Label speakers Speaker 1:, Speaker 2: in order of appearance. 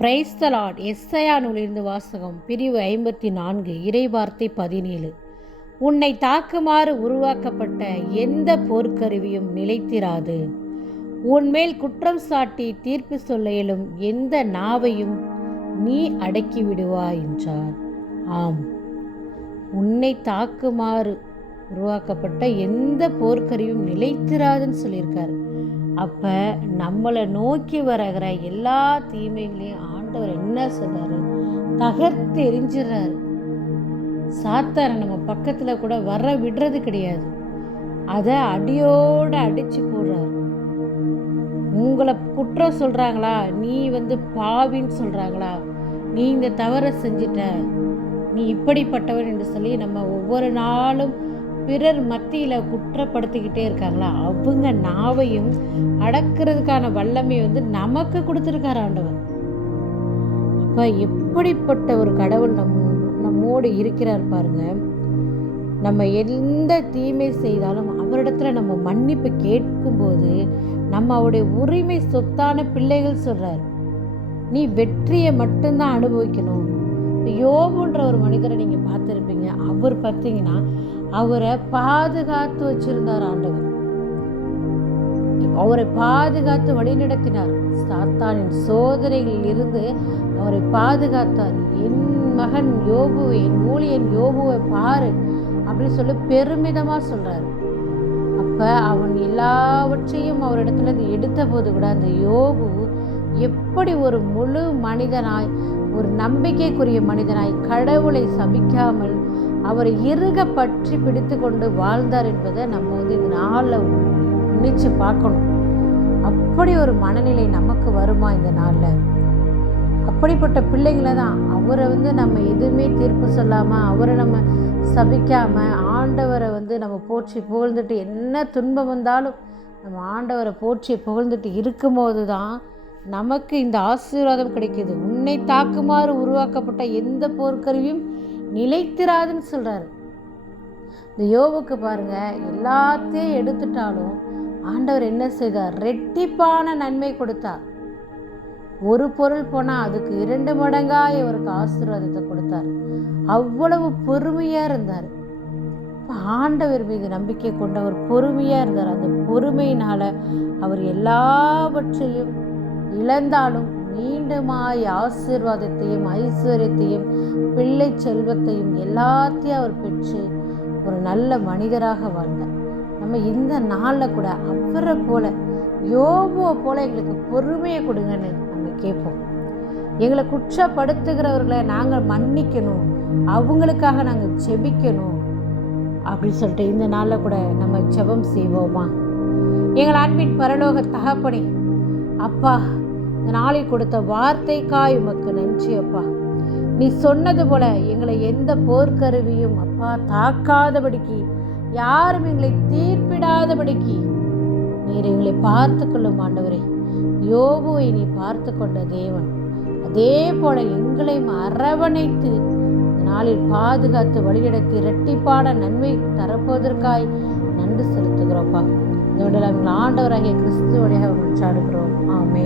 Speaker 1: Praise the Lord எஸ்ஐயா நூலிருந்து வாசகம் பிரிவு ஐம்பத்தி நான்கு இறைவார்த்தை பதினேழு. உன்னை தாக்குமாறு உருவாக்கப்பட்ட எந்த போர்க்கருவியும் நிலைத்திராது. உன்மேல் குற்றம் சாட்டி தீர்ப்பு சொல்ல இயலும் எந்த நாவையும் நீ அடக்கிவிடுவா என்றார். ஆம். உன்னை தாக்குமாறு உருவாக்கப்பட்ட எந்த போர்க்கருவியும் நிலைத்திராதுன்னு சொல்லியிருக்காரு. அப்போ நம்மளை நோக்கி வருகிற எல்லா தீமைகளையும் ஆண்டவர் என்ன சொல்கிறாரு தகர்த்து எரிஞ்சிடுறாரு. சாத்தாரை நம்ம பக்கத்தில் கூட வர விடுறது கிடையாது. அதை அடியோடு அடித்து போடுறாரு. உங்களை குற்றம் சொல்கிறாங்களா நீ வந்து பாவின்னு சொல்கிறாங்களா நீ இந்த தவறை செஞ்சிட்ட. நீ இப்படிப்பட்டவன் என்று சொல்லி நம்ம ஒவ்வொரு நாளும் பிறர் மத்தியில் குற்றப்படுத்திக்கிட்டே இருக்காங்களா? அவங்க நாவையும் அடக்கிறதுக்கான வல்லமை வந்து நமக்கு கொடுத்துருக்காரு ஆண்டவர். அப்போ எப்படிப்பட்ட ஒரு கடவுள் நம் நம்மோடு இருக்கிறார் பாருங்க. நம்ம எந்த தீமை செய்தாலும் அவரிடத்துல நம்ம மன்னிப்பு கேட்கும்போது நம்ம அவருடைய உரிமை சொத்தான பிள்ளைகள் சொல்கிறார் நீ வெற்றியை மட்டும்தான் அனுபவிக்கணும். யோபுன்ற ஒரு மனிதரை நீங்கள் பார்த்துருப்பீங்க. அவர் பார்த்தீங்கன்னா அவரை பாதுகாத்து வச்சிருந்தார் ஆண்டவர். அவரை பாதுகாத்து வழிநடத்தினார். சாத்தானின் சோதனைகளில் இருந்து அவரை பாதுகாத்தார். என் மகன் யோபுவை என் ஊழியன் யோபுவை பாரு அப்படின்னு சொல்லி பெருமிதமாக சொல்கிறார் அப்போ அவன் எல்லாவற்றையும் அவரிடத்துல இருந்து எடுத்த போது கூட அந்த யோபு எப்படி ஒரு முழு மனிதனாய் ஒரு நம்பிக்கைக்குரிய மனிதனாய் கடவுளை சபிக்காமல் அவரை இறுக பற்றி பிடித்து கொண்டு வாழ்ந்தார் என்பதை நம்ம வந்து இந்த நாளில் உன்னிச்சு பார்க்கணும். அப்படி ஒரு மனநிலை நமக்கு வருமா இந்த நாளில்? அப்படிப்பட்ட பிள்ளைங்களை தான் அவரை வந்து நம்ம எதுவுமே தீர்ப்பு சொல்லாமல் அவரை நம்ம சபிக்காமல் ஆண்டவரை வந்து நம்ம போற்றி புகழ்ந்துட்டு என்ன துன்பம் வந்தாலும் நம்ம ஆண்டவரை போற்றி புகழ்ந்துட்டு இருக்கும்போது தான் நமக்கு இந்த ஆசீர்வாதம் கிடைக்கிது. உன்னை தாக்குமாறு உருவாக்கப்பட்ட எந்த போர்க்கருவியும் நிலைத்திராதுன்னு சொல்கிறாரு இந்த யோவுக்கு பாருங்க எல்லாத்தையும் எடுத்துட்டாலும் ஆண்டவர் என்ன செய்தார்? ரெட்டிப்பான நன்மை கொடுத்தார். ஒரு பொருள் போனால் அதுக்கு இரண்டு மடங்காக இவருக்கு ஆசீர்வாதத்தை கொடுத்தார். அவ்வளவு பொறுமையாக இருந்தார். ஆண்டவர் மீது நம்பிக்கை கொண்ட ஒரு பொறுமையாக இருந்தார். அந்த பொறுமையினால் அவர் எல்லாவற்றையும் இழந்தாலும் மீண்டுமாய் ஆசீர்வாதத்தையும் ஐஸ்வர்யத்தையும் பிள்ளை செல்வத்தையும் எல்லாத்தையும் அவர் பெற்று ஒரு நல்ல மனிதராக வாழ்ந்தார். நம்ம இந்த நாளில் கூட அவரை போல யோபுவை போல எங்களுக்கு பொறுமையை கொடுங்கன்னு நம்ம கேட்போம். எங்களை குற்றப்படுத்துகிறவர்களை நாங்கள் மன்னிக்கணும். அவங்களுக்காக நாங்கள் ஜெபிக்கணும். அப்படின்னு சொல்லிட்டு இந்த நாளில் கூட நம்ம ஜெபம் செய்வோமா? எங்கள் அன்பின் பரலோக தகப்பனே அப்பா இந்த நாளில் கொடுத்த வார்த்தைக்காய் உமக்கு நன்றி அப்பா. நீ சொன்னது போல எங்களை எந்த போர்க்கருவியும் அப்பா தாக்காதபடிக்கு யாரும் எங்களை தீர்ப்பிடாதபடிக்கு நீர் எங்களை பார்த்து கொள்ளும் ஆண்டவரே. யோபுவை நீ பார்த்து கொண்ட தேவன். அதே போல எங்களையும் அரவணைத்து நாளில் பாதுகாத்து வழிநடத்தி இரட்டிப்பான நன்மை தரப்போவதற்காய் நன்றி செலுத்துகிறோம்ப்பா இந்த விடலாம் ஆண்டவராகிய கிறிஸ்துவடைய சாடுகிறோம் ஆமே